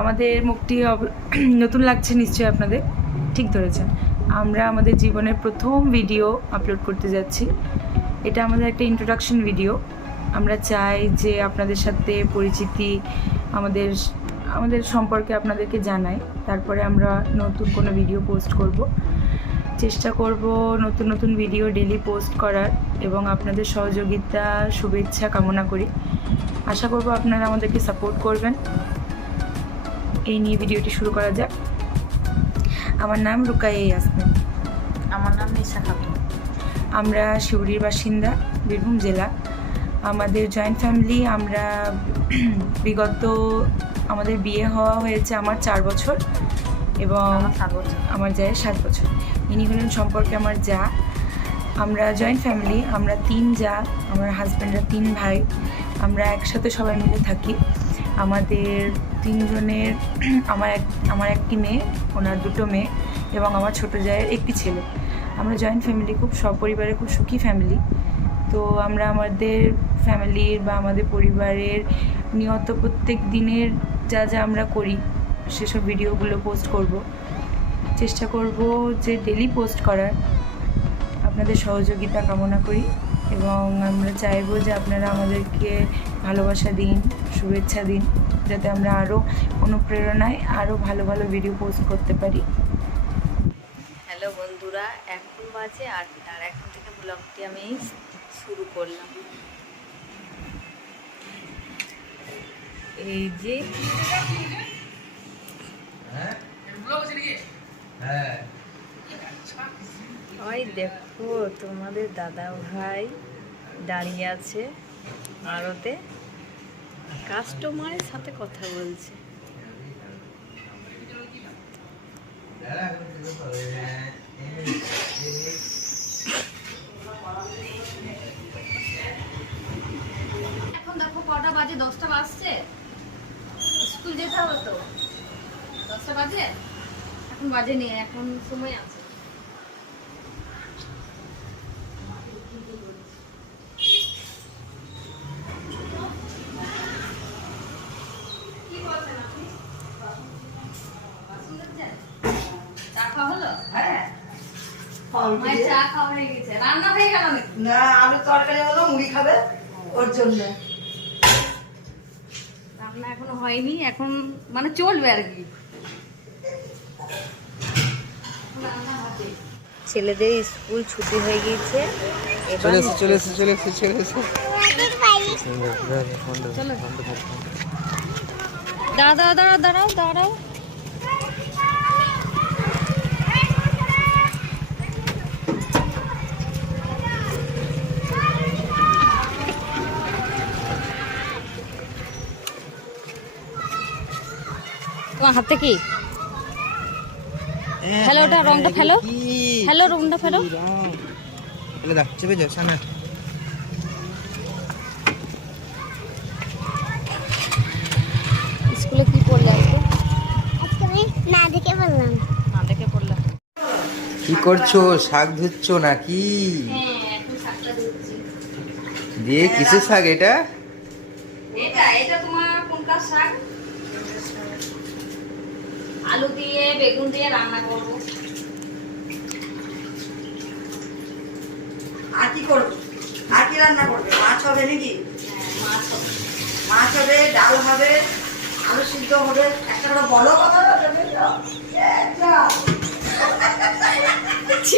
আমাদের মুখটি নতুন লাগছে নিশ্চয়ই, আপনাদের ঠিক ধরেছেন। আমরা আমাদের জীবনের প্রথম ভিডিও আপলোড করতে যাচ্ছি। এটা আমাদের একটা ইন্ট্রোডাকশন ভিডিও। আমরা চাই যে আপনাদের সাথে পরিচিতি, আমাদের সম্পর্কে আপনাদেরকে জানাই, তারপরে আমরা নতুন কোনো ভিডিও পোস্ট করব। চেষ্টা করব নতুন নতুন ভিডিও ডেলি পোস্ট করার, এবং আপনাদের সহযোগিতা শুভেচ্ছা কামনা করি। আশা করব আপনারা আমাদেরকে সাপোর্ট করবেন। এই নিয়ে ভিডিওটি শুরু করা যাক। আমার নাম রুকাইয়া ইয়াসমিন। আমার নাম নিশা খাতুন। আমরা শিউরির বাসিন্দা, বীরভূম জেলা। আমাদের জয়েন্ট ফ্যামিলি। আমরা বিগত আমাদের বিয়ে হওয়া হয়েছে আমার 4 বছর এবং আমার জায়ের 7 বছর। ইনি হলেন সম্পর্কে আমার জা। আমরা জয়েন্ট ফ্যামিলি, আমরা 3 জা, আমার হাজব্যান্ডরা 3 ভাই। আমরা একসাথে সবাই মিলে থাকি। আমাদের 3 জনের আমার একটি মেয়ে, ওনার 2টো মেয়ে এবং আমার ছোটো জায়ের একটি ছেলে। আমরা জয়েন্ট ফ্যামিলি, খুব সপরিবারে খুব সুখী ফ্যামিলি। তো আমরা আমাদের ফ্যামিলির বা আমাদের পরিবারের নিয়ত প্রত্যেক দিনের যা যা আমরা করি সেসব ভিডিওগুলো পোস্ট করব। চেষ্টা করব যে ডেলি পোস্ট করার। আপনাদের সহযোগিতা কামনা করি এবং আমরা চাইবো যে আপনারা আমাদেরকে ভালোবাসা দিন, শুভেচ্ছা দিন, যাতে আমরা আরও অনুপ্রেরণায় আরও ভালো ভালো ভিডিও পোস্ট করতে পারি। হ্যালো বন্ধুরা, এখন বাজে 8টা আর এখন থেকে ব্লগটি আমি শুরু করলাম। এই যে ওই দেখো তোমাদের দাদা ভাই দাঁড়িয়ে আছে আড়তে, কাস্টমারের সাথে কথা বলছে। এখন দেখো কটা বাজে, 10টা বাজছে। স্কুল যেতে হবে তো, 10টা বাজে এখন বাজেনি, এখন সময় আছে। কি বলছেন আপনি? বাসন ধুচ্ছেন? চা খাওয়া হলো? হ্যাঁ, মায়ের চা খাওয়া হয়ে গেছে, রান্না হয়ে গেল নাকি? না আলু তরকারি হলো, মুড়ি খাবে ওর জন্য। রান্না এখনো হয়নি, এখন মানে চলবে আর কি। ছেলেদের স্কুল ছুটি হয়ে গিয়েছে, চলে এসে দাঁড়াও। তোমার হাতে কি? ফেলো ওটা, রংটা ফেলো, রংটা ফেলো। চেপে যাও সামনে। স্কুলে কি পড়লে আজকে? আমি না দেখে বললাম। না দেখে পড়লাম। কি করছো? শাক ধুচ্ছ নাকি? হ্যাঁ, এখন শাকটা ধুচ্ছি। দিয়ে কিসের শাক এটা? এটা তোমার কোনটা শাক? আলু দিয়ে বেগুন দিয়ে রান্না করব। আর কি করবে? আর কি রান্না করবে? মাছ হবে নাকি? মাছ হবে। মাছ হবে, ডাল হবে, আলু সিদ্ধ হবে। একটা বলো কথা।